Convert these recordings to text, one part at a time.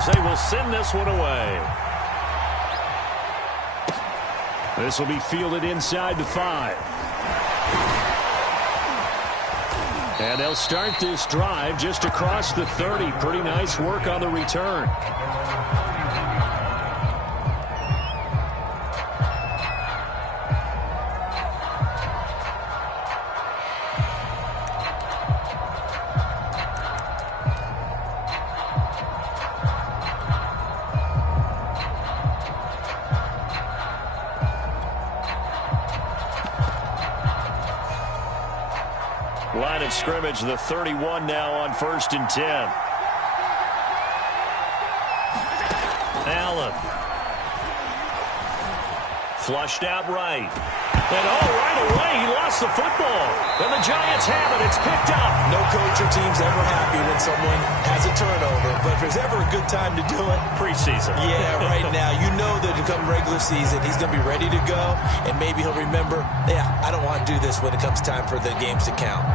as they will send this one away. This will be fielded inside the 5. And they'll start this drive just across the 30. Pretty nice work on the return. Line of scrimmage, the 31 now on 1st and 10. Allen. Flushed out right. And right away, he lost the football. And the Giants have it. It's picked up. No coach or team's ever happy when someone has a turnover. But if there's ever a good time to do it, preseason. Yeah, right now. You know that to come regular season, he's going to be ready to go. And maybe he'll remember, yeah, I don't want to do this when it comes time for the games to count.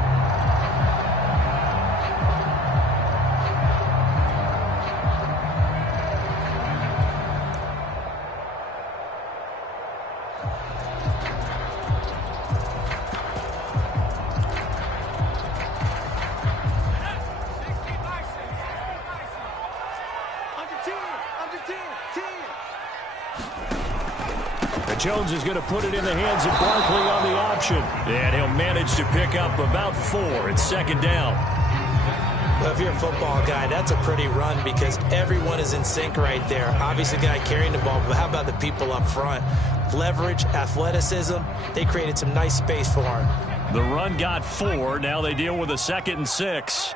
Jones is going to put it in the hands of Barkley on the option. And he'll manage to pick up about 4. It's 2nd down. Well, if you're a football guy, that's a pretty run because everyone is in sync right there. Obviously, the guy carrying the ball, but how about the people up front? Leverage, athleticism, they created some nice space for him. The run got 4. Now they deal with a 2nd and 6.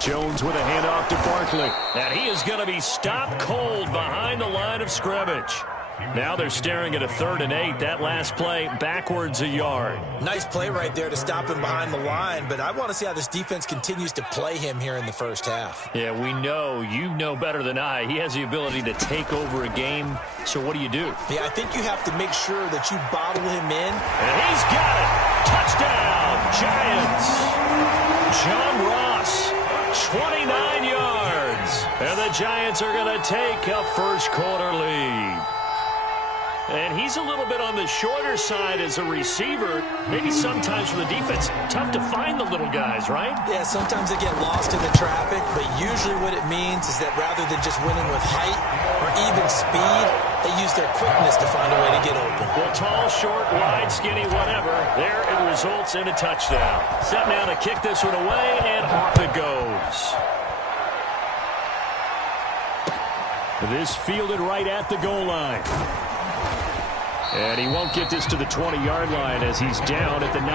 Jones with a handoff to Barkley. And he is going to be stopped cold behind the line of scrimmage. Now they're staring at a 3rd and 8. That last play backwards a yard. Nice play right there to stop him behind the line, but I want to see how this defense continues to play him here in the first half. Yeah, we know. You know better than I. He has the ability to take over a game. So what do you do? Yeah, I think you have to make sure that you bottle him in. And he's got it. Touchdown, Giants. John Ross. 29 yards. And the Giants are going to take a first-quarter lead. And he's a little bit on the shorter side as a receiver. Maybe sometimes for the defense, tough to find the little guys, right? Yeah, sometimes they get lost in the traffic, but usually what it means is that rather than just winning with height or even speed, they use their quickness to find a way to get open. Well, tall, short, wide, skinny, whatever, there it results in a touchdown. Set now to kick this one away, and off it goes. This fielded right at the goal line. And he won't get this to the 20-yard line as he's down at the 19.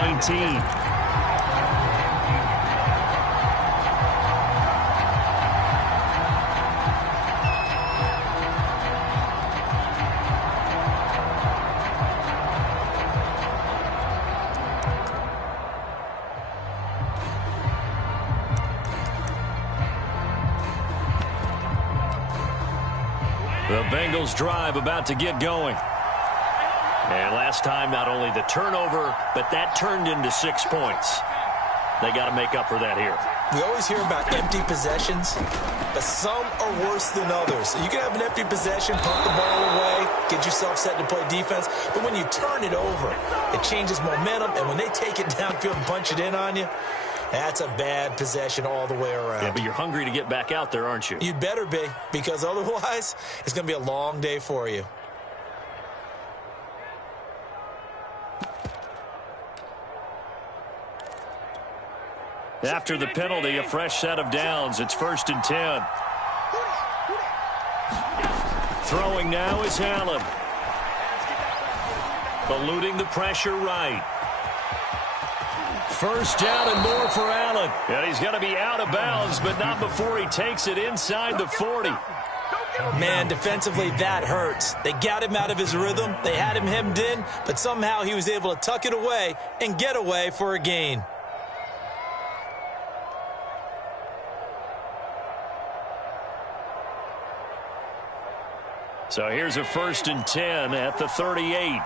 The Bengals drive about to get going. And last time, not only the turnover, but that turned into 6 points. They got to make up for that here. We always hear about empty possessions, but some are worse than others. You can have an empty possession, pump the ball away, get yourself set to play defense, but when you turn it over, it changes momentum, and when they take it downfield and punch it in on you, that's a bad possession all the way around. Yeah, but you're hungry to get back out there, aren't you? You'd better be, because otherwise, it's going to be a long day for you. After the penalty, a fresh set of downs. It's 1st and 10. Throwing now is Allen. Eluding the pressure right. First down and more for Allen. And he's going to be out of bounds, but not before he takes it inside the 40. Man, defensively, that hurts. They got him out of his rhythm. They had him hemmed in, but somehow he was able to tuck it away and get away for a gain. So here's a 1st and 10 at the 38.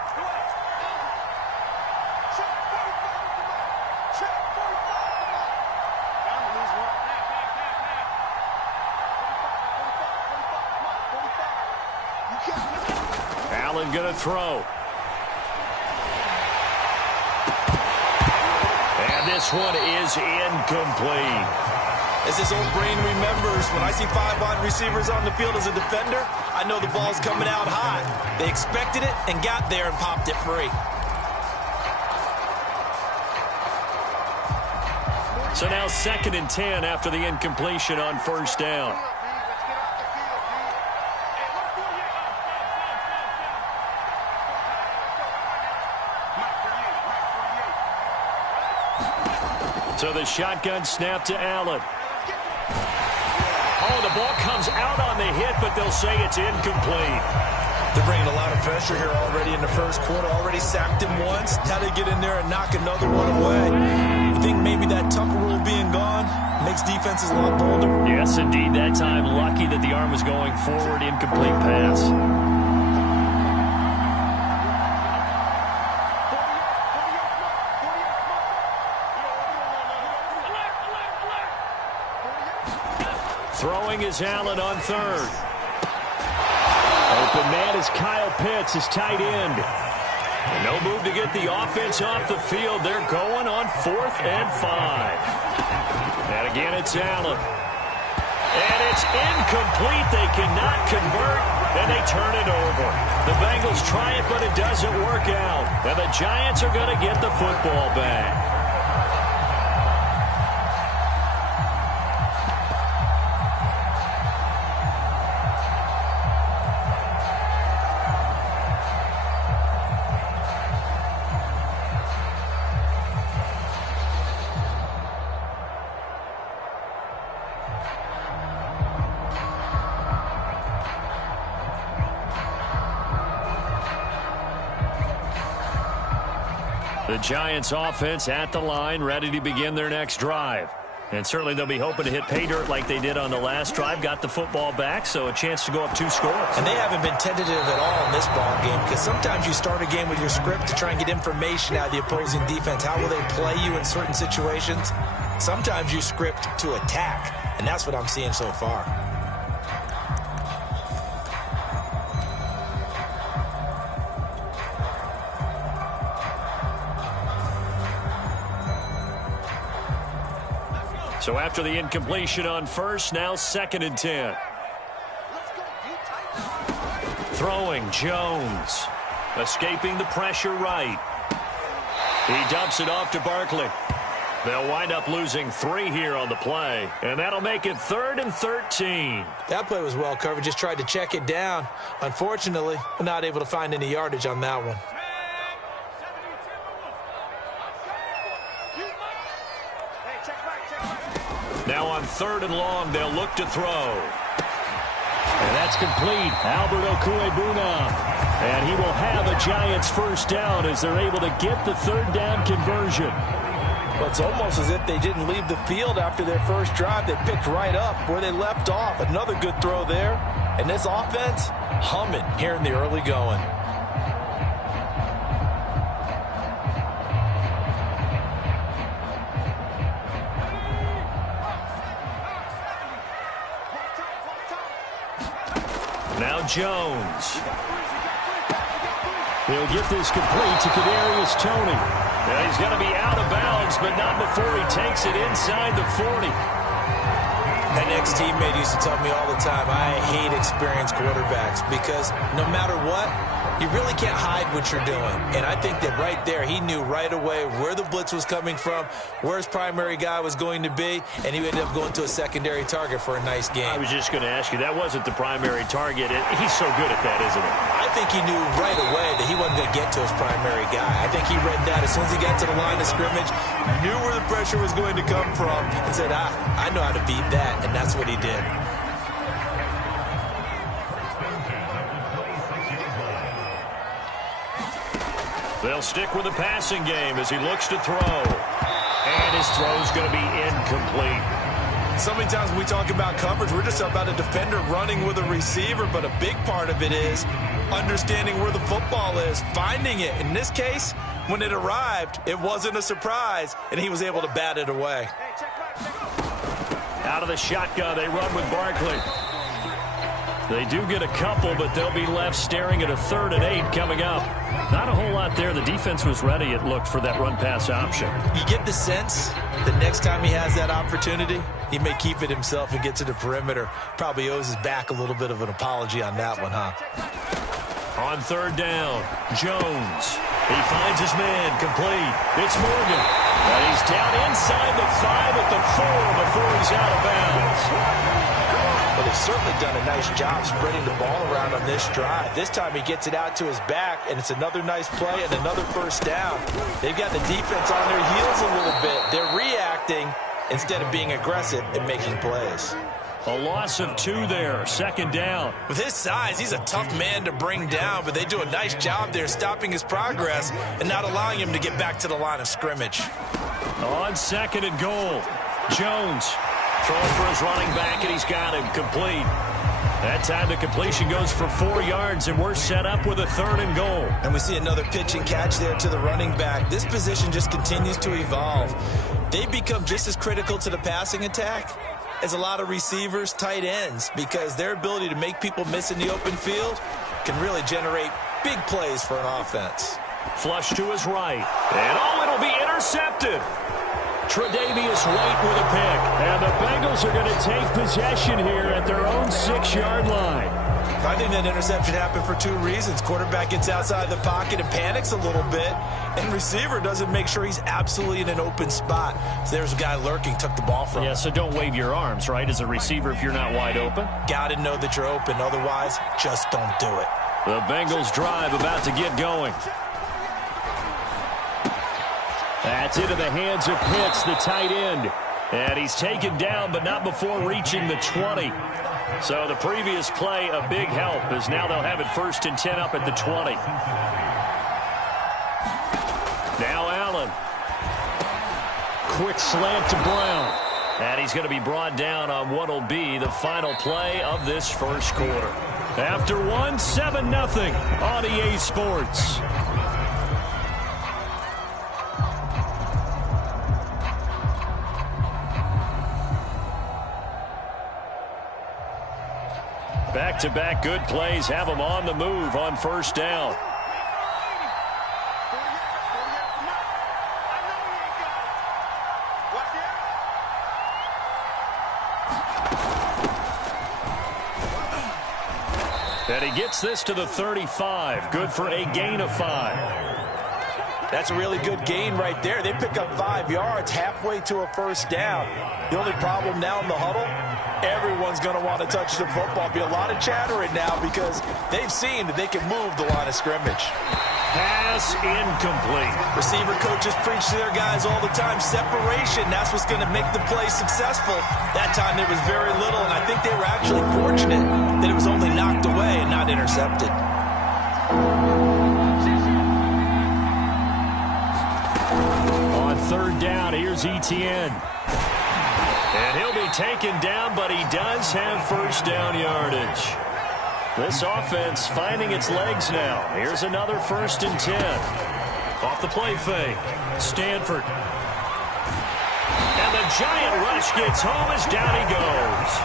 Allen going to throw. And this one is incomplete. As his old brain remembers, when I see 5 wide receivers on the field as a defender, I know the ball's coming out high. They expected it and got there and popped it free. So now 2nd and 10 after the incompletion on 1st down. So the shotgun snap to Allen. Oh, the ball comes out on the hit, but they'll say it's incomplete. They're bringing a lot of pressure here already in the first quarter. Already sacked him once. Now they get in there and knock another one away. You think maybe that Tucker rule being gone makes defenses a lot bolder? Yes, indeed. That time, lucky that the arm was going forward. Incomplete pass. Throwing is Allen on 3rd. Open man is Kyle Pitts, his tight end. And no move to get the offense off the field. They're going on 4th and 5. And again, it's Allen. And it's incomplete. They cannot convert, and they turn it over. The Bengals try it, but it doesn't work out. And the Giants are going to get the football back. The Giants offense at the line, ready to begin their next drive. And certainly they'll be hoping to hit pay dirt like they did on the last drive. Got the football back, so a chance to go up 2 scores. And they haven't been tentative at all in this ball game, because sometimes you start a game with your script to try and get information out of the opposing defense. How will they play you in certain situations? Sometimes you script to attack, and that's what I'm seeing so far. So after the incompletion on 1st, now 2nd and 10. Throwing, Jones. Escaping the pressure right. He dumps it off to Barkley. They'll wind up losing 3 here on the play, and that'll make it 3rd and 13. That play was well covered. Just tried to check it down. Unfortunately, we're not able to find any yardage on that one. Now on 3rd and long, they'll look to throw. And that's complete. Albert Okuebuna. And he will have a Giants 1st down as they're able to get the 3rd down conversion. Well, it's almost as if they didn't leave the field after their first drive. They picked right up where they left off. Another good throw there. And this offense, humming here in the early going. Now Jones. He'll get this complete to Kadarius Toney. Now he's going to be out of bounds, but not before he takes it inside the 40. That next teammate used to tell me all the time, I hate experienced quarterbacks because no matter what, you really can't hide what you're doing. And I think that right there, he knew right away where the blitz was coming from, where his primary guy was going to be, and he ended up going to a secondary target for a nice game. I was just going to ask you, that wasn't the primary target. He's so good at that, isn't he? I think he knew right away that he wasn't going to get to his primary guy. I think he read that as soon as he got to the line of scrimmage, knew where the pressure was going to come from, and said, I know how to beat that, and that's what he did. They'll stick with the passing game as he looks to throw. And his throw's going to be incomplete. So many times when we talk about coverage, we're just about a defender running with a receiver, but a big part of it is understanding where the football is, finding it. In this case, when it arrived, it wasn't a surprise, and he was able to bat it away. Out of the shotgun, they run with Barkley. They do get a couple, but they'll be left staring at a 3rd and 8 coming up. Not a whole lot there. The defense was ready, it looked, for that run-pass option. You get the sense that next time he has that opportunity, he may keep it himself and get to the perimeter. Probably owes his back a little bit of an apology on that one, huh? On 3rd down, Jones. He finds his man, complete. It's Morgan. And he's down inside the 5 at the 4 before he's out of bounds. Well, they've certainly done a nice job spreading the ball around on this drive. This time he gets it out to his back, and it's another nice play and another 1st down. They've got the defense on their heels a little bit. They're reacting instead of being aggressive and making plays. A loss of 2 there, 2nd down. With his size, he's a tough man to bring down, but they do a nice job there stopping his progress and not allowing him to get back to the line of scrimmage. On 2nd and goal, Jones throwing for his running back, and he's got him complete. That time the completion goes for 4 yards, and we're set up with a 3rd and goal. And we see another pitch and catch there to the running back. This position just continues to evolve. They become just as critical to the passing attack as a lot of receivers, tight ends, because their ability to make people miss in the open field can really generate big plays for an offense. Flush to his right, and it'll be intercepted. Tre'Davious White with a pick, and the Bengals are going to take possession here at their own 6-yard line. I think that interception happened for 2 reasons. Quarterback gets outside the pocket and panics a little bit, and receiver doesn't make sure he's absolutely in an open spot. So there's a guy lurking, took the ball from him. Yeah, so don't wave your arms, right, as a receiver if you're not wide open. Got to know that you're open. Otherwise, just don't do it. The Bengals drive about to get going. That's into the hands of Pitts, the tight end. And he's taken down, but not before reaching the 20. So the previous play, a big help, as now they'll have it 1st and 10 up at the 20. Now Allen. Quick slant to Brown. And he's going to be brought down on what will be the final play of this 1st quarter. After 7-0 on EA Sports. Back-to-back good plays have them on the move on 1st down. And he gets this to the 35. Good for a gain of 5. That's a really good gain right there. They pick up 5 yards halfway to a 1st down. The only problem now in the huddle, everyone's going to want to touch the football. Be a lot of chattering now because they've seen that they can move the line of scrimmage. Pass incomplete. Receiver coaches preach to their guys all the time. Separation, that's what's going to make the play successful. That time there was very little, and I think they were actually fortunate that it was only knocked away and not intercepted. On 3rd down, here's Etienne. And he'll be taken down, but he does have 1st down yardage. This offense finding its legs now. Here's another 1st and 10. Off the play fake. Stanford. And the giant rush gets home as down he goes.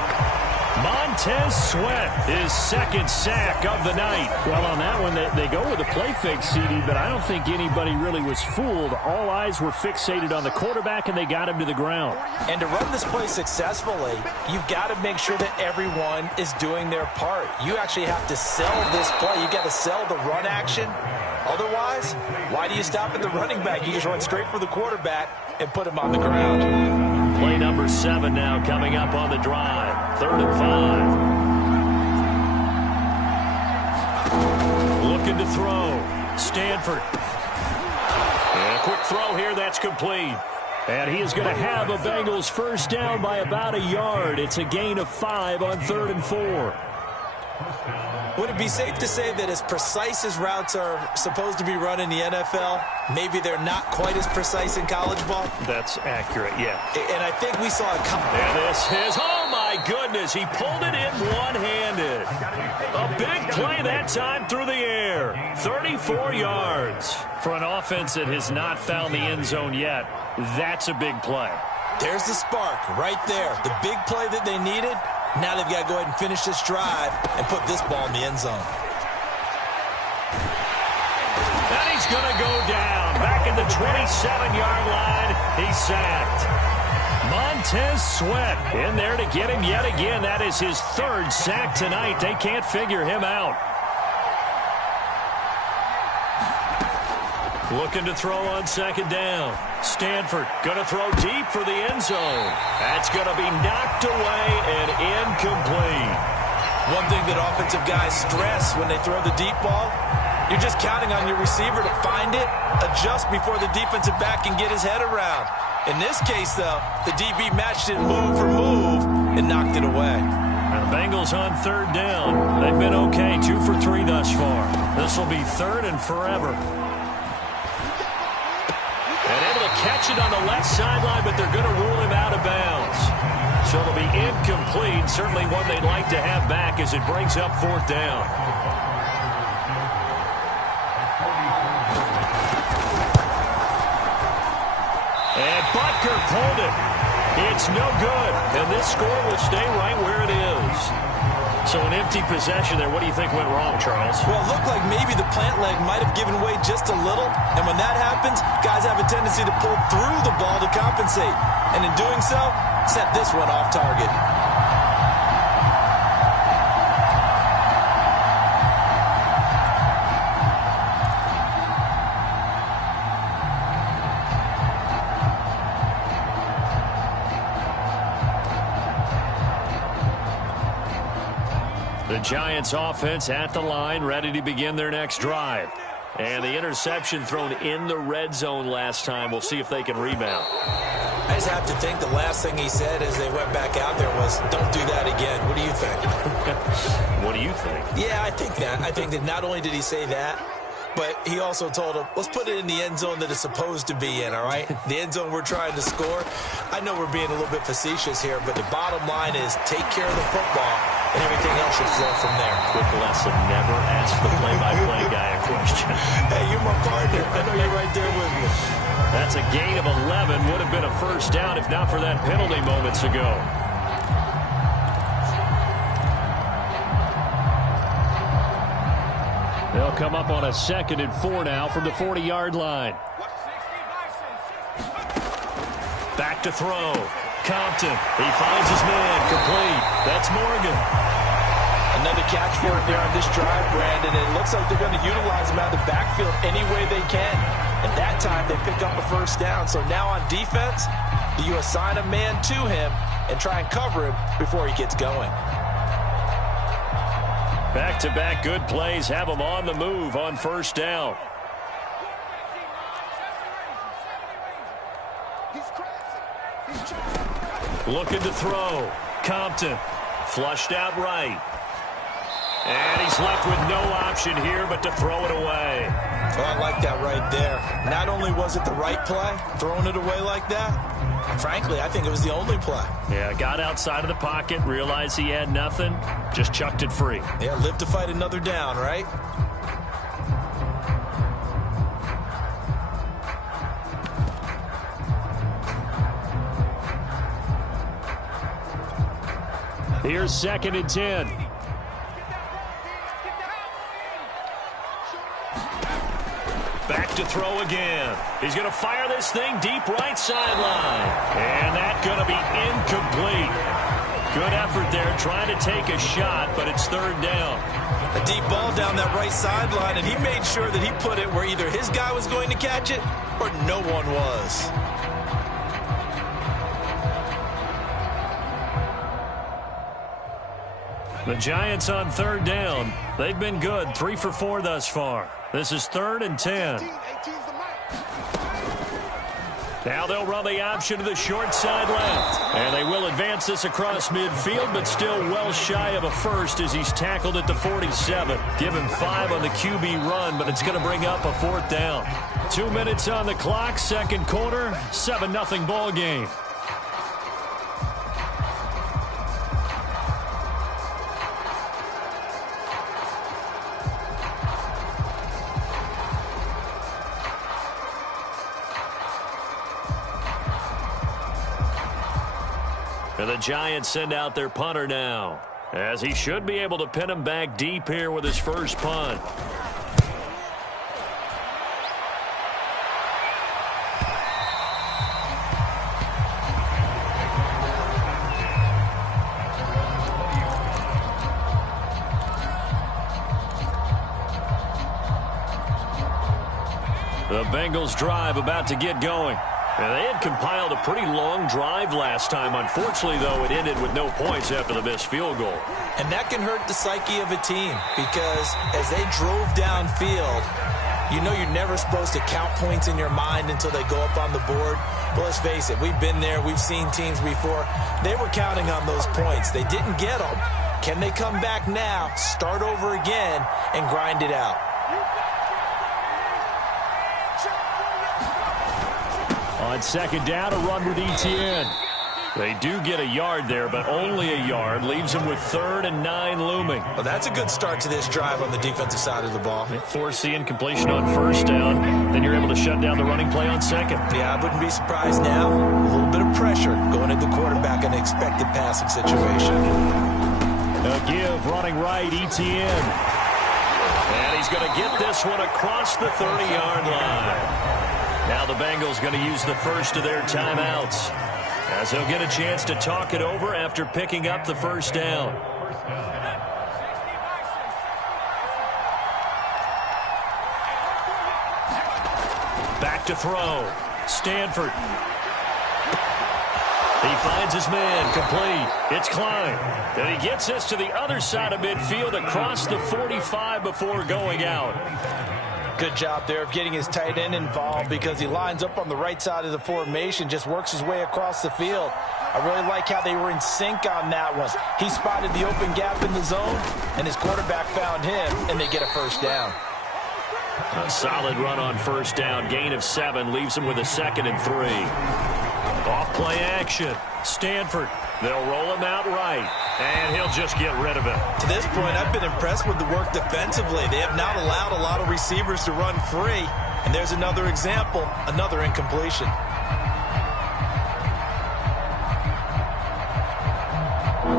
Montez Sweat, his 2nd sack of the night. Well, on that one, they go with the play fake, CD, but I don't think anybody really was fooled. All eyes were fixated on the quarterback, and they got him to the ground. And to run this play successfully, you've got to make sure that everyone is doing their part. You actually have to sell this play. You've got to sell the run action. Otherwise, why do you stop at the running back? You just run straight for the quarterback and put him on the ground. Play number 7 now coming up on the drive. 3rd and 5. Looking to throw. Stanford. And a quick throw here. That's complete. And he is going to have a Bengals 1st down by about a yard. It's a gain of 5 on 3rd and 4. Would it be safe to say that as precise as routes are supposed to be run in the NFL, maybe they're not quite as precise in college ball? That's accurate, yeah. And I think we saw a couple. And this is, oh my goodness, he pulled it in one-handed. A big play that time through the air. 34 yards. For an offense that has not found the end zone yet, that's a big play. There's the spark right there. The big play that they needed, Now they've got to go ahead and finish this drive and put this ball in the end zone. And he's going to go down. Back at the 27-yard line, he's sacked. Montez Sweat in there to get him yet again. That is his third sack tonight. They can't figure him out. Looking to throw on second down. Stanford going to throw deep for the end zone. That's going to be knocked away and incomplete. One thing that offensive guys stress when they throw the deep ball, you're just counting on your receiver to find it, adjust before the defensive back can get his head around. In this case, though, the DB matched it move for move and knocked it away. And the Bengals on third down. They've been okay, 2 for 3 thus far. This will be third and forever. And able to catch it on the left sideline, but they're going to rule him out of bounds. So it'll be incomplete. Certainly one they'd like to have back as it brings up fourth down. And Butker pulled it. It's no good. And this score will stay right where it is. So an empty possession there. What do you think went wrong, Charles? Well, it looked like maybe the plant leg might have given way just a little. And when that happens, guys have a tendency to pull through the ball to compensate. And in doing so, set this one off target. The Giants offense at the line, ready to begin their next drive. And the interception thrown in the red zone last time. We'll see if they can rebound. I just have to think the last thing he said as they went back out there was, don't do that again. What do you think? What do you think? Yeah, I think that. I think that not only did he say that, but he also told him, let's put it in the end zone that it's supposed to be in, all right? The end zone we're trying to score. I know we're being a little bit facetious here, but the bottom line is take care of the football, and everything else should flow from there. Quick lesson, never ask the play-by-play guy a question. Hey, you're my partner. I know you're right there with me. That's a gain of 11. Would have been a first down if not for that penalty moments ago. They'll come up on a 2nd and 4 now from the 40-yard line. Back to throw. Compton. He finds his man. Complete. That's Morgan. Another catch for it there on this drive, Brandon. It looks like they're going to utilize him out of the backfield any way they can. At that time, they pick up a first down. So now on defense, you assign a man to him and try and cover him before he gets going. Back-to-back good plays have him on the move on first down. Looking to throw. Compton. Flushed out right. And he's left with no option here but to throw it away. Oh, I like that right there. Not only was it the right play, throwing it away like that, frankly, I think it was the only play. Yeah, got outside of the pocket, realized he had nothing, just chucked it free. Yeah, live to fight another down, right? Here's 2nd and 10. Back to throw again. He's going to fire this thing deep right sideline. And that's going to be incomplete. Good effort there trying to take a shot, but it's third down. A deep ball down that right sideline, and he made sure that he put it where either his guy was going to catch it or no one was. The Giants on third down. They've been good, 3 for 4 thus far. This is 3rd and 10. Now they'll run the option to the short side left. And they will advance this across midfield, but still well shy of a first as he's tackled at the 47. Give him 5 on the QB run, but it's going to bring up a 4th down. 2 minutes on the clock, second quarter, 7-0 ball game. And the Giants send out their punter now, as he should be able to pin him back deep here with his first punt. The Bengals drive about to get going. And they had compiled a pretty long drive last time. Unfortunately, though, it ended with no points after the missed field goal. And that can hurt the psyche of a team because as they drove downfield, you know you're never supposed to count points in your mind until they go up on the board. But let's face it, we've been there. We've seen teams before. They were counting on those points. They didn't get them. Can they come back now, start over again, and grind it out? On second down, a run with Etienne. They do get a yard there, but only a yard. Leaves them with 3rd and 9 looming. Well, that's a good start to this drive on the defensive side of the ball. They force the incompletion on first down. Then you're able to shut down the running play on second. Yeah, I wouldn't be surprised now. A little bit of pressure going at the quarterback in an expected passing situation. A give running right, Etienne. And he's going to get this one across the 30-yard line. Now the Bengals going to use the first of their timeouts, as they'll get a chance to talk it over after picking up the first down. Back to throw. Stanford. He finds his man, complete. It's Klein. And he gets this to the other side of midfield across the 45 before going out. Good job there of getting his tight end involved because he lines up on the right side of the formation, just works his way across the field. I really like how they were in sync on that one. He spotted the open gap in the zone, and his quarterback found him, and they get a first down. A solid run on first down. Gain of 7 leaves him with a 2nd and 3. Off play action. Stanford. They'll roll him out right, and he'll just get rid of it. To this point, I've been impressed with the work defensively. They have not allowed a lot of receivers to run free. And there's another example, another incompletion.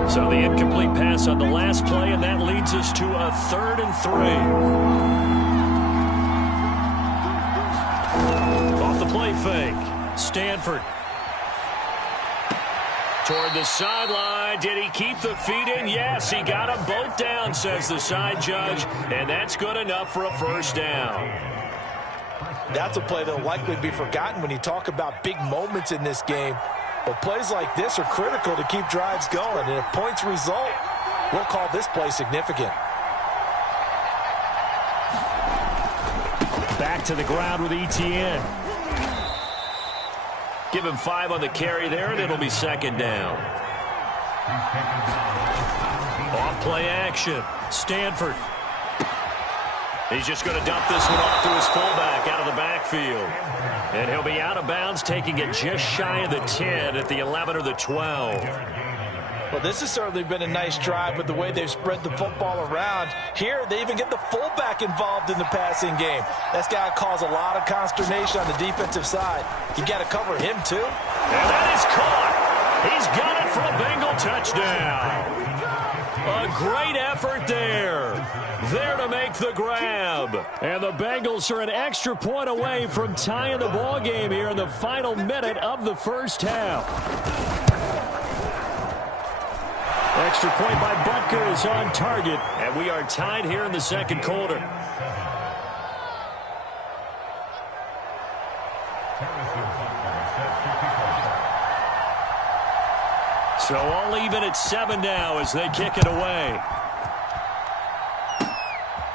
So the incomplete pass on the last play, and that leads us to a 3rd and 3. Off the play fake. Stanford. Toward the sideline. Did he keep the feet in? Yes, he got them both down, says the side judge. And that's good enough for a first down. That's a play that'll likely be forgotten when you talk about big moments in this game. But plays like this are critical to keep drives going. And if points result, we'll call this play significant. Back to the ground with Etienne. Give him 5 on the carry there, and it'll be 2nd down. Off play action. Stanford. He's just going to dump this one off to his fullback out of the backfield. And he'll be out of bounds, taking it just shy of the 10 at the 11 or the 12. Well, this has certainly been a nice drive with the way they've spread the football around. Here, they even get the fullback involved in the passing game. That's got to cause a lot of consternation on the defensive side. You got to cover him, too. And that is caught. He's got it for a Bengal touchdown. A great effort there. There to make the grab. And the Bengals are an extra point away from tying the ball game here in the final minute of the first half. Extra point by Butker is on target. And we are tied here in the second quarter. So all even at 7 now as they kick it away.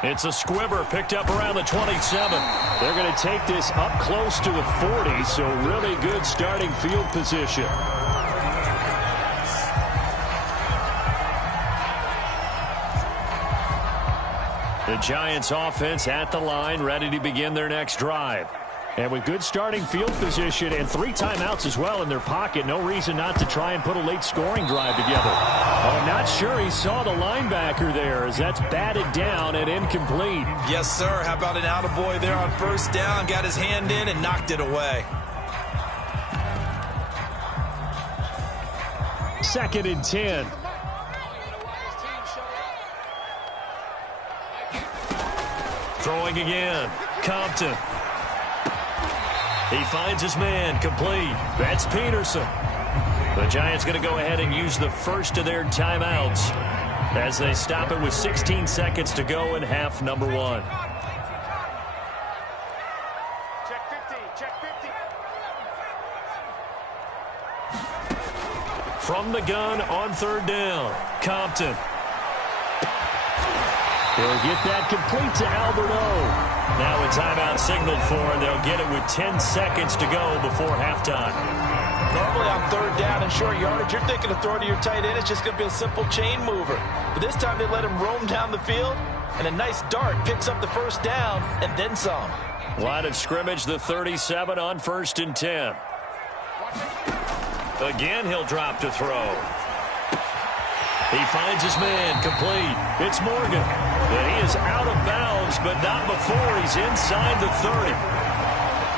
It's a squibber picked up around the 27. They're going to take this up close to the 40, so really good starting field position. The Giants offense at the line, ready to begin their next drive. And with good starting field position and 3 timeouts as well in their pocket, no reason not to try and put a late scoring drive together. Oh, I'm not sure he saw the linebacker there as that's batted down and incomplete. Yes, sir. How about an attaboy there on first down? Got his hand in and knocked it away. 2nd and 10. Throwing again. Compton. He finds his man, complete. That's Peterson. The Giants going to go ahead and use the first of their timeouts as they stop it with 16 seconds to go in half number 1. Check 50, check 50. From the gun on 3rd down, Compton. He'll get that complete to Alberto. Now a timeout signaled for, and they'll get it with 10 seconds to go before halftime. Normally on 3rd down and short yardage, you're thinking of throwing to your tight end. It's just going to be a simple chain mover. But this time they let him roam down the field, and a nice dart picks up the 1st down and then some. Line of scrimmage, the 37 on 1st and 10. Again, he'll drop to throw. He finds his man, complete. It's Morgan. But he is out of bounds, but not before he's inside the 30.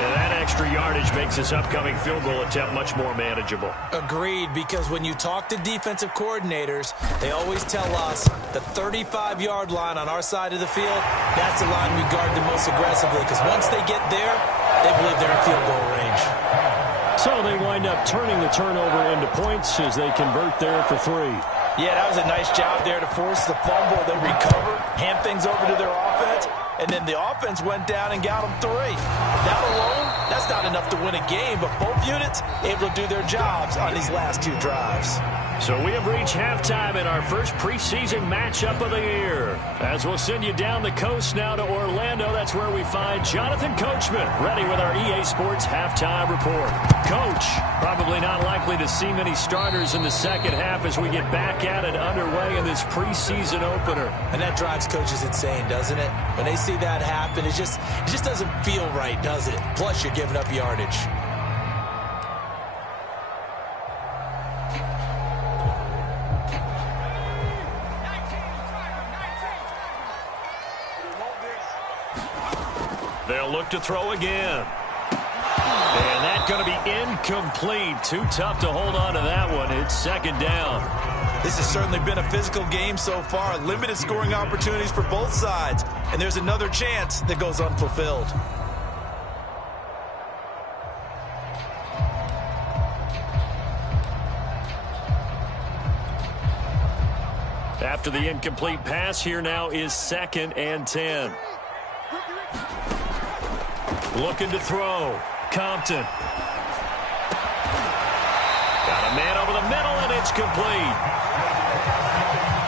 And that extra yardage makes this upcoming field goal attempt much more manageable. Agreed, because when you talk to defensive coordinators, they always tell us the 35-yard line on our side of the field, that's the line we guard the most aggressively, because once they get there, they believe they're in field goal range. So they wind up turning the turnover into points as they convert there for 3. Yeah, that was a nice job there to force the fumble. They recover, hand things over to their offense, and then the offense went down and got them 3. That alone, that's not enough to win a game, but both units able to do their jobs on these last 2 drives. So we have reached halftime in our first preseason matchup of the year. As we'll send you down the coast now to Orlando, that's where we find Jonathan Coachman, ready with our EA Sports halftime report. Coach, probably not likely to see many starters in the second half as we get back at it underway in this preseason opener. And that drives coaches insane, doesn't it? When they see that happen, it just doesn't feel right, does it? Plus, you're giving up yardage. They'll look to throw again. And that's going to be incomplete. Too tough to hold on to that one. It's 2nd down. This has certainly been a physical game so far. Limited scoring opportunities for both sides. And there's another chance that goes unfulfilled. After the incomplete pass, here now is 2nd and 10. Looking to throw. Compton. Got a man over the middle, and it's complete.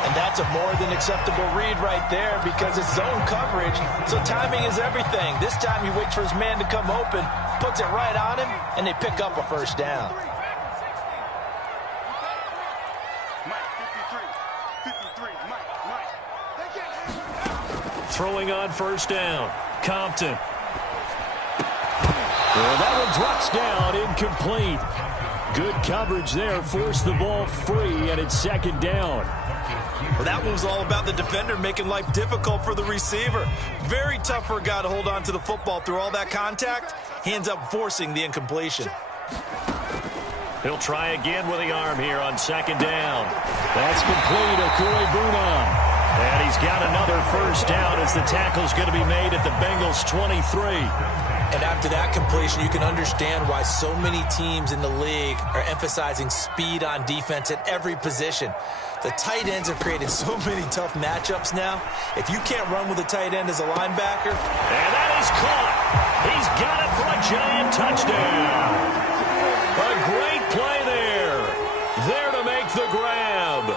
And that's a more than acceptable read right there because it's zone coverage, so timing is everything. This time he waits for his man to come open, puts it right on him, and they pick up a 1st down. Throwing on 1st down. Compton. Well, that one drops down, incomplete. Good coverage there, forced the ball free, and it's 2nd down. Well, that one was all about the defender making life difficult for the receiver. Very tough for a guy to hold on to the football through all that contact. He ends up forcing the incompletion. He'll try again with the arm here on 2nd down. That's complete, Okuri Bunam. And he's got another 1st down as the tackle's going to be made at the Bengals' 23. And after that completion, you can understand why so many teams in the league are emphasizing speed on defense at every position. The tight ends have created so many tough matchups now. If you can't run with a tight end as a linebacker. And that is caught. He's got it for a Giant touchdown. A great play there. There to make the grab.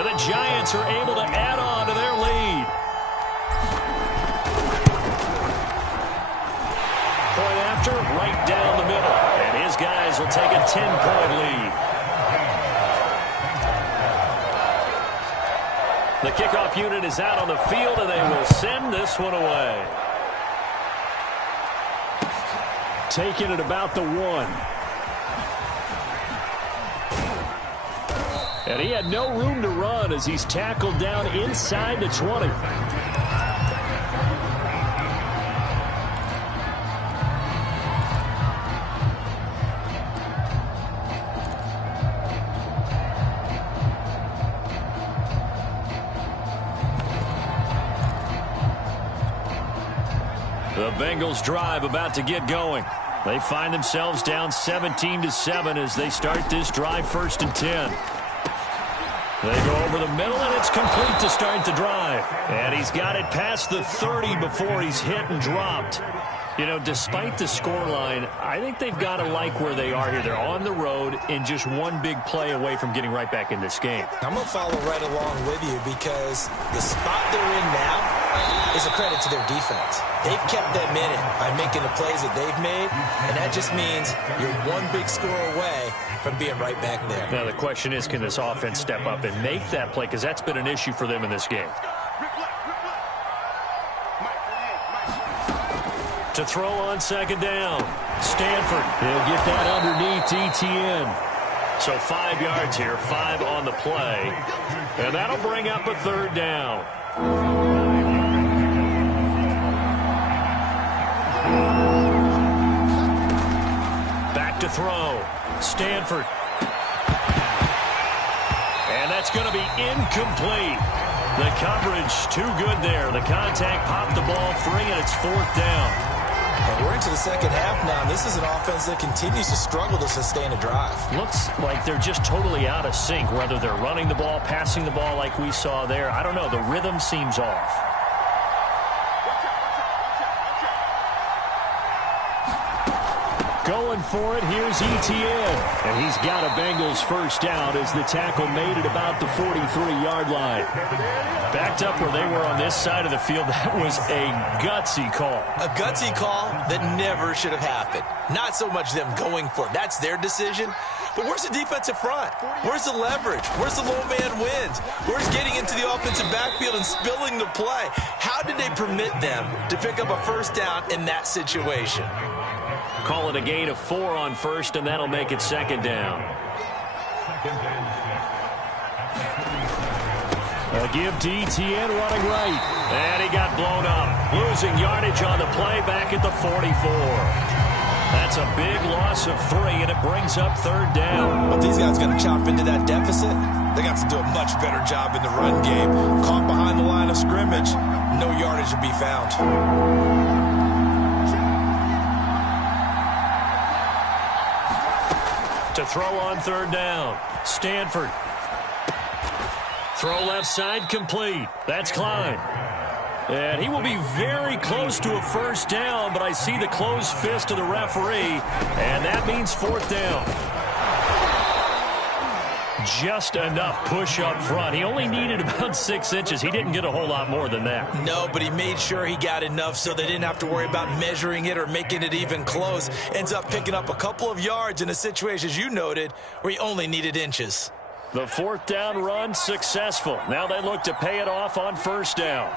And the Giants are able to add on to their lead. Point after, right down the middle. And his guys will take a 10-point lead. The kickoff unit is out on the field, and they will send this one away. Taking it about the 1. And he had no room to run as he's tackled down inside the 20. The Bengals drive about to get going. They find themselves down 17-7 as they start this drive, 1st and 10. They go over the middle, and it's complete to start the drive. And he's got it past the 30 before he's hit and dropped. You know, despite the scoreline, I think they've got to like where they are here. They're on the road and just one big play away from getting right back in this game. I'm going to follow right along with you because the spot they're in now is a credit to their defense. They've kept them in it by making the plays that they've made, and that just means you're one big score away from being right back there. Now the question is, can this offense step up and make that play? Because that's been an issue for them in this game. To throw on 2nd down. Stanford, he'll get that underneath ETN. So 5 yards here, 5 on the play. And that'll bring up a 3rd down. Back to throw. Stanford. And that's going to be incomplete. The coverage too good there. The contact popped the ball free, and it's 4th down. And we're into the 2nd half now, and this is an offense that continues to struggle to sustain a drive. Looks like they're just totally out of sync, whether they're running the ball, passing the ball like we saw there. I don't know. The rhythm seems off. Going for it, here's ETN. And he's got a Bengals 1st down as the tackle made it about the 43-yard line. Backed up where they were on this side of the field, that was a gutsy call. A gutsy call that never should have happened. Not so much them going for it. That's their decision. But where's the defensive front? Where's the leverage? Where's the low man wins? Where's getting into the offensive backfield and spilling the play? How did they permit them to pick up a 1st down in that situation? Call it a gain of 4 on 1st, and that'll make it 2nd down. A give to ETN running right. And he got blown up. Losing yardage on the play back at the 44. That's a big loss of 3, and it brings up 3rd down. If these guys are going to chop into that deficit, they got to do a much better job in the run game. Caught behind the line of scrimmage, no yardage to be found. To throw on 3rd down. Stanford. Throw left side complete. That's Klein. And he will be very close to a 1st down, but I see the closed fist of the referee, and that means 4th down. Just enough push up front. He only needed about 6 inches. He didn't get a whole lot more than that. No, but he made sure he got enough so they didn't have to worry about measuring it or making it even close. Ends up picking up a couple of yards in a situation, as you noted, where he only needed inches. The 4th down run successful. Now they look to pay it off on 1st down.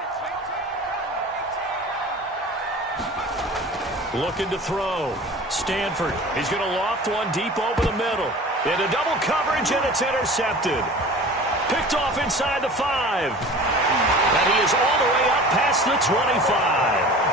Looking to throw. Stanford. He's going to loft one deep over the middle. Into double coverage, and it's intercepted. Picked off inside the 5. And he is all the way up past the 25.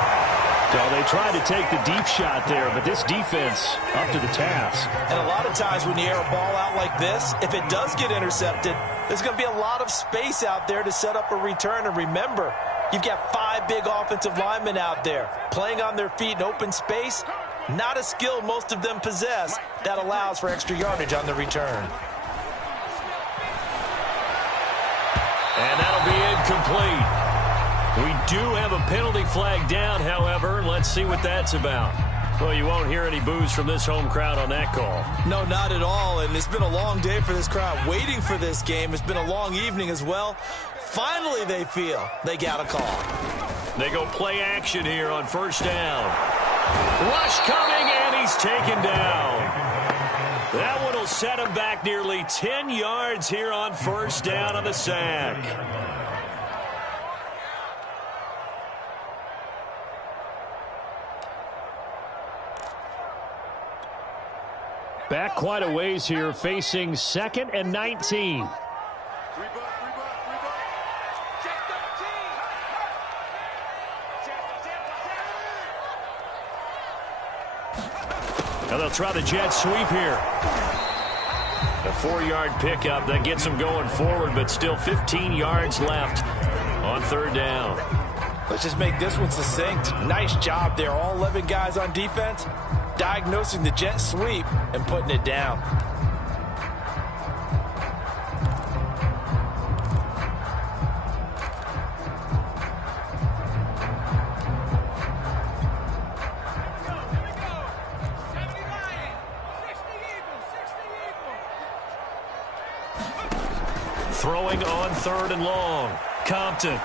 So they tried to take the deep shot there, but this defense up to the task. And a lot of times when you air a ball out like this, if it does get intercepted, there's going to be a lot of space out there to set up a return. And remember, you've got 5 big offensive linemen out there playing on their feet in open space. Not a skill most of them possess that allows for extra yardage on the return. And that'll be incomplete. We do have a penalty flag down, however. Let's see what that's about. Well, you won't hear any boos from this home crowd on that call. No, not at all. And it's been a long day for this crowd waiting for this game. It's been a long evening as well. Finally, they feel they got a call. They go play action here on 1st down. Rush coming, and he's taken down. That one will set him back nearly 10 yards here on 1st down on the sack. Back quite a ways here, facing 2nd and 19. Now they'll try the jet sweep here. A 4-yard pickup that gets them going forward, but still 15 yards left on 3rd down. Let's just make this one succinct. Nice job there. All 11 guys on defense, diagnosing the jet sweep and putting it down. Throwing on 3rd and long. Compton.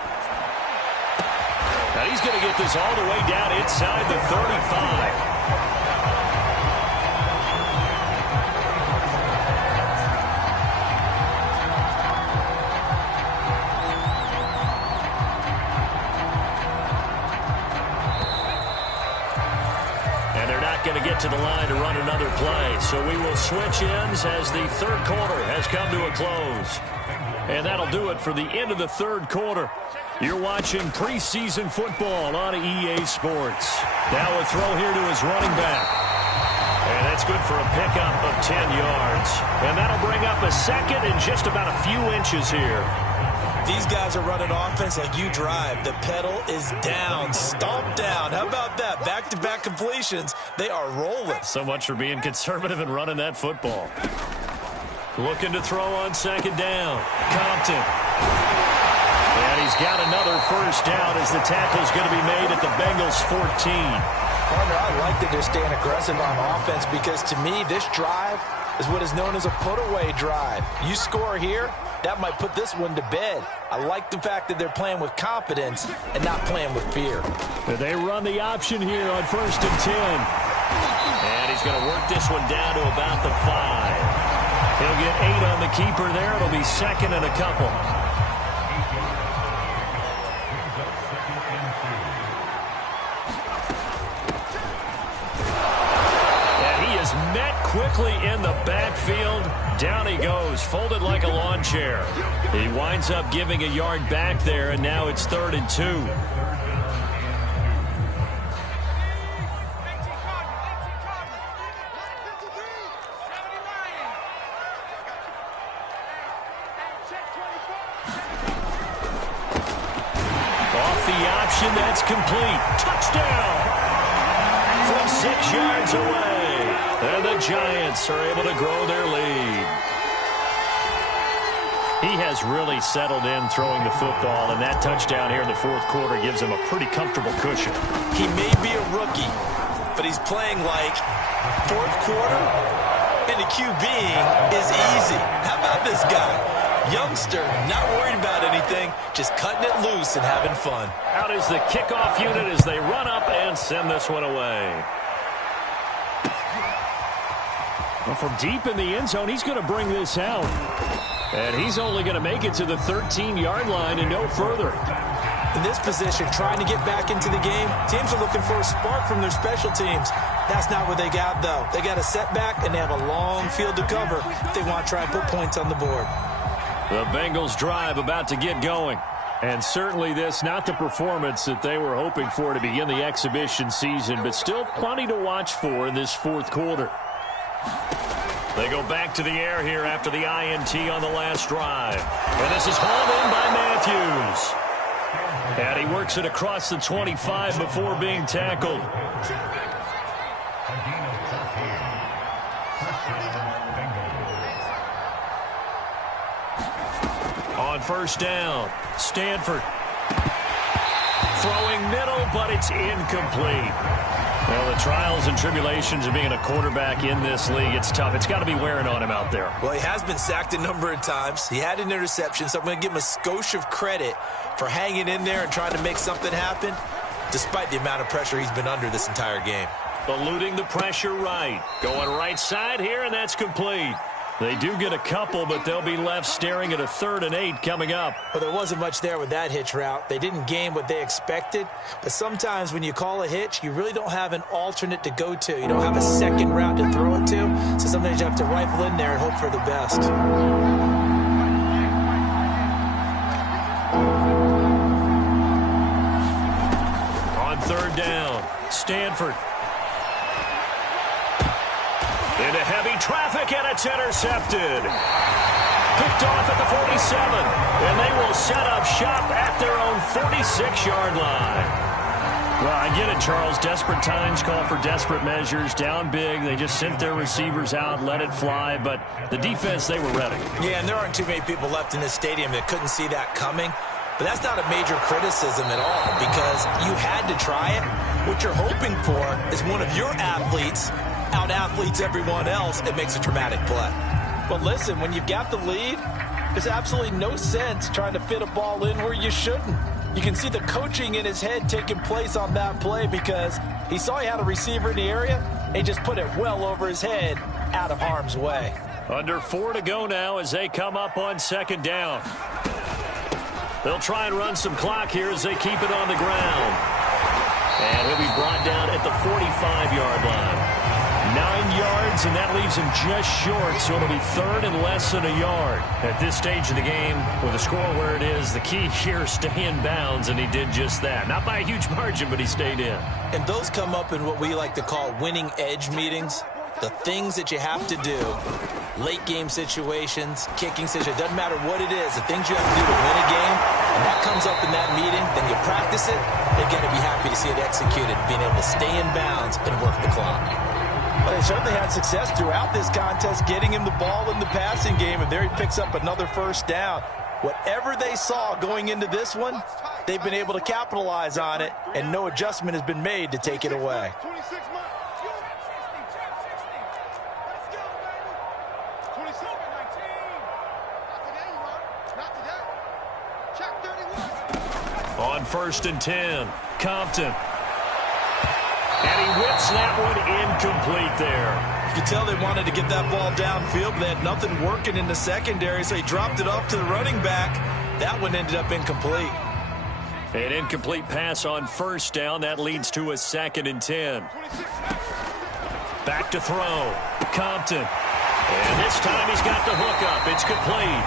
Now he's going to get this all the way down inside the 35. And they're not going to get to the line to run another play. So we will switch ends as the 3rd quarter has come to a close. And that'll do it for the end of the 3rd quarter. You're watching preseason football on EA Sports. Now a throw here to his running back. And that's good for a pickup of 10 yards. And that'll bring up a second and just about a few inches here. These guys are running offense like you drive. The pedal is down, stomped down. How about that? Back-to-back completions. They are rolling. So much for being conservative and running that football. Looking to throw on 2nd down. Compton. And he's got another 1st down as the tackle's going to be made at the Bengals' 14. Partner, I like that they're staying aggressive on offense because to me, this drive is what is known as a put-away drive. You score here, that might put this one to bed. I like the fact that they're playing with confidence and not playing with fear. They run the option here on 1st and 10. And he's going to work this one down to about the 5. He'll get 8 on the keeper there. It'll be 2nd and a couple. And he is met quickly in the backfield. Down he goes, folded like a lawn chair. He winds up giving a yard back there, and now it's 3rd and 2. That's complete. Touchdown! From 6 yards away. And the Giants are able to grow their lead. He has really settled in throwing the football, and that touchdown here in the 4th quarter gives him a pretty comfortable cushion. He may be a rookie, but he's playing like 4th quarter, and the QBing is easy. How about this guy? Youngster, not worried about anything, just cutting it loose and having fun. Out is the kickoff unit as they run up and send this one away. Well, from deep in the end zone, he's going to bring this out. And he's only going to make it to the 13-yard line and no further. In this position, trying to get back into the game, teams are looking for a spark from their special teams. That's not what they got, though. They got a setback, and they have a long field to cover if they want to try and put points on the board. The Bengals drive about to get going. And certainly this, not the performance that they were hoping for to begin the exhibition season, but still plenty to watch for in this 4th quarter. They go back to the air here after the INT on the last drive. And this is hauled in by Matthews. And he works it across the 25 before being tackled. On 1st down, Stanford. Throwing middle, but it's incomplete. Well, the trials and tribulations of being a quarterback in this league, it's tough. It's got to be wearing on him out there. Well, he has been sacked a number of times. He had an interception, so I'm going to give him a skosh of credit for hanging in there and trying to make something happen, despite the amount of pressure he's been under this entire game. Eluding the pressure right. Going right side here, and that's complete. They do get a couple, but they'll be left staring at a 3rd and 8 coming up. Well, there wasn't much there with that hitch route. They didn't gain what they expected. But sometimes when you call a hitch, you really don't have an alternate to go to. You don't have a second route to throw it to. So sometimes you have to rifle in there and hope for the best. On 3rd down, Stanford. Into heavy traffic, and it's intercepted. Picked off at the 47. And they will set up shop at their own 46-yard line. Well, I get it, Charles. Desperate times call for desperate measures. Down big. They just sent their receivers out, let it fly. But the defense, they were ready. Yeah, and there aren't too many people left in this stadium that couldn't see that coming. But that's not a major criticism at all because you had to try it. What you're hoping for is one of your athletes out-athletes everyone else and makes a dramatic play. But listen, when you've got the lead, there's absolutely no sense trying to fit a ball in where you shouldn't. You can see the coaching in his head taking place on that play because he saw he had a receiver in the area and he just put it well over his head out of harm's way. Under 4 to go now as they come up on second down. They'll try and run some clock here as they keep it on the ground. And he'll be brought down at the 45-yard line. 9 yards, and that leaves him just short, so it'll be third and less than a yard. At this stage of the game, with the score where it is, the key here is stay in bounds, and he did just that. Not by a huge margin, but he stayed in. And those come up in what we like to call winning edge meetings. The things that you have to do, late game situations, kicking situations, doesn't matter what it is, the things you have to do to win a game, and that comes up in that meeting, then you practice it, they're going to be happy to see it executed, being able to stay in bounds and work the clock. Well, they certainly had success throughout this contest, getting him the ball in the passing game, and there he picks up another first down. Whatever they saw going into this one, they've been able to capitalize on it, and no adjustment has been made to take it away. On 1st and 10, Compton. And he whips that one incomplete there. You can tell they wanted to get that ball downfield, but they had nothing working in the secondary, so he dropped it off to the running back. That one ended up incomplete. An incomplete pass on first down. That leads to a 2nd and 10. Back to throw. Compton. And this time he's got the hookup. It's complete.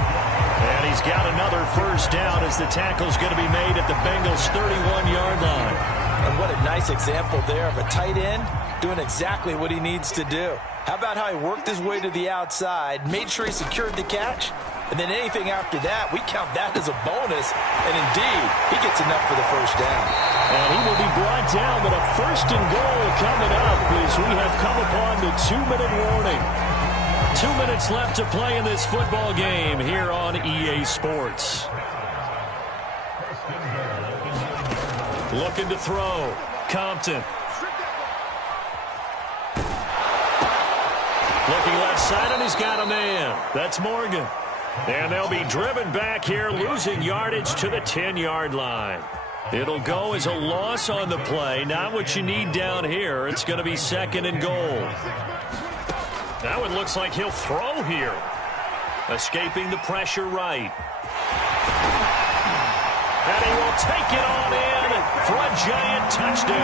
And he's got another first down as the tackle's going to be made at the Bengals' 31-yard line. And what a nice example there of a tight end doing exactly what he needs to do. How about how he worked his way to the outside, made sure he secured the catch, and then anything after that, we count that as a bonus. And indeed, he gets enough for the first down. And he will be brought down, but a 1st and goal coming up as we have come upon the 2-minute warning. 2 minutes left to play in this football game here on EA Sports. Looking to throw. Compton. Looking left side, and he's got a man. That's Morgan. And they'll be driven back here, losing yardage to the 10-yard line. It'll go as a loss on the play. Not what you need down here. It's going to be 2nd and goal. That one looks like he'll throw here. Escaping the pressure right. And he will take it on in for a giant touchdown.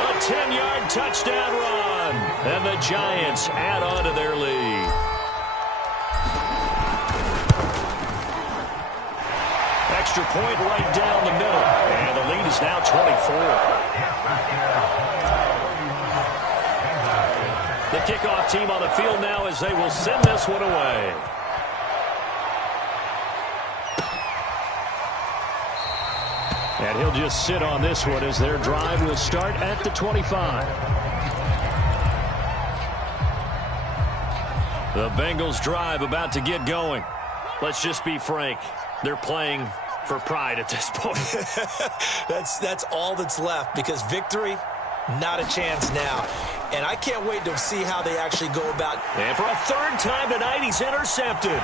A 10-yard touchdown run. And the Giants add on to their lead. Extra point right down the middle. And the lead is now 24. The kickoff team on the field now as they will send this one away. And he'll just sit on this one as their drive will start at the 25. The Bengals drive about to get going. Let's just be frank. They're playing for pride at this point. That's all that's left because victory, not a chance now. And I can't wait to see how they actually go about. And for a 3rd time tonight, he's intercepted.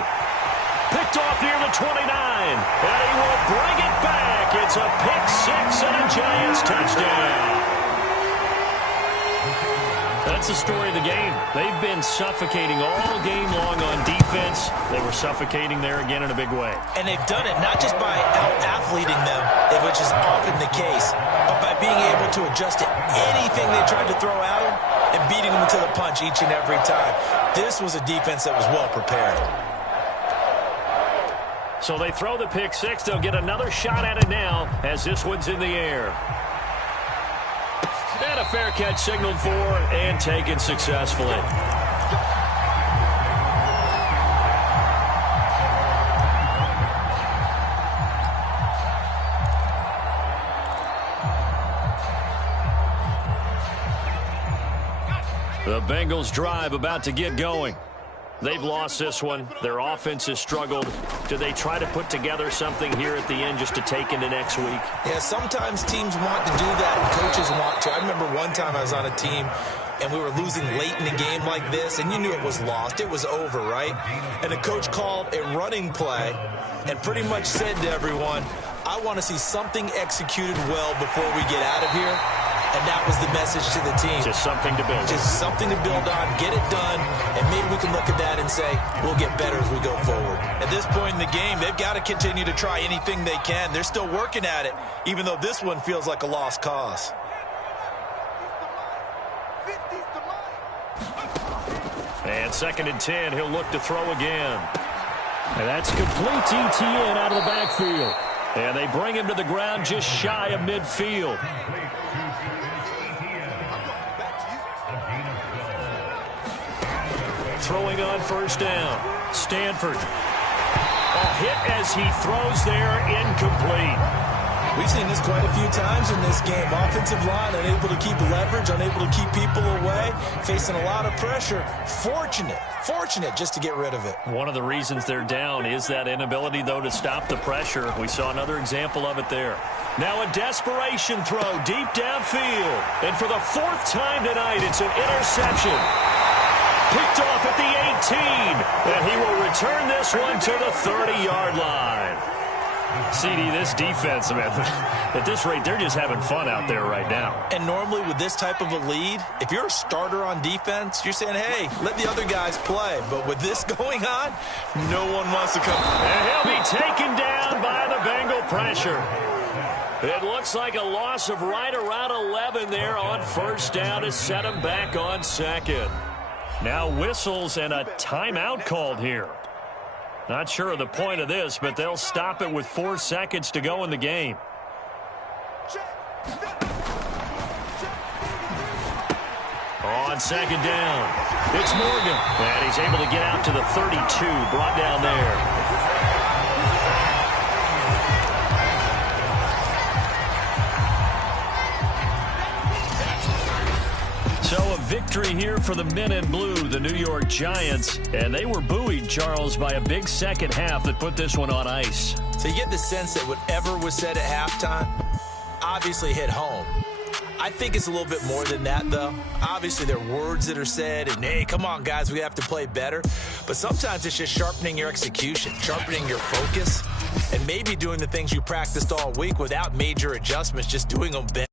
Picked off near the 29. And he will bring it back. It's a pick 6 and a Giants touchdown. That's the story of the game. They've been suffocating all game long on defense. They were suffocating there again in a big way. And they've done it not just by out-athleting them, which is often the case, but by being able to adjust to anything they tried to throw at them and beating them to the punch each and every time. This was a defense that was well prepared. So they throw the pick 6. They'll get another shot at it now as this one's in the air. And a fair catch signaled for and taken successfully. The Bengals drive about to get going. They've lost this one. Their offense has struggled. Do they try to put together something here at the end just to take into next week? Yeah, sometimes teams want to do that and coaches want to. I remember one time I was on a team and we were losing late in a game like this, and you knew it was lost. It was over, right? And the coach called a running play and pretty much said to everyone, I want to see something executed well before we get out of here. And that was the message to the team. Just something to build. Just something to build on, get it done, and maybe we can look at that and say, we'll get better as we go forward. At this point in the game, they've got to continue to try anything they can. They're still working at it, even though this one feels like a lost cause. And 2nd and 10, he'll look to throw again. And that's complete ETN out of the backfield. And they bring him to the ground just shy of midfield. Throwing on 1st down. Stanford. A hit as he throws there, incomplete. We've seen this quite a few times in this game. Offensive line unable to keep leverage, unable to keep people away, facing a lot of pressure. Fortunate just to get rid of it. One of the reasons they're down is that inability, though, to stop the pressure. We saw another example of it there. Now a desperation throw deep downfield. And for the 4th time tonight, it's an interception. Picked off at the 18. And he will return this one to the 30-yard line. CD, this defense, man, at this rate, they're just having fun out there right now. And normally with this type of a lead, if you're a starter on defense, you're saying, hey, let the other guys play. But with this going on, no one wants to come. And he'll be taken down by the Bengal pressure. It looks like a loss of right around 11 there on 1st down to set him back on 2nd. Now whistles and a timeout called here. Not sure of the point of this, but they'll stop it with 4 seconds to go in the game. On 2nd down, it's Morgan. And he's able to get out to the 32, brought down there. So a victory here for the men in blue, the New York Giants. And they were buoyed, Charles, by a big second half that put this one on ice. So you get the sense that whatever was said at halftime obviously hit home. I think it's a little bit more than that, though. Obviously, there are words that are said, and, hey, come on, guys, we have to play better. But sometimes it's just sharpening your execution, sharpening your focus, and maybe doing the things you practiced all week without major adjustments, just doing them better.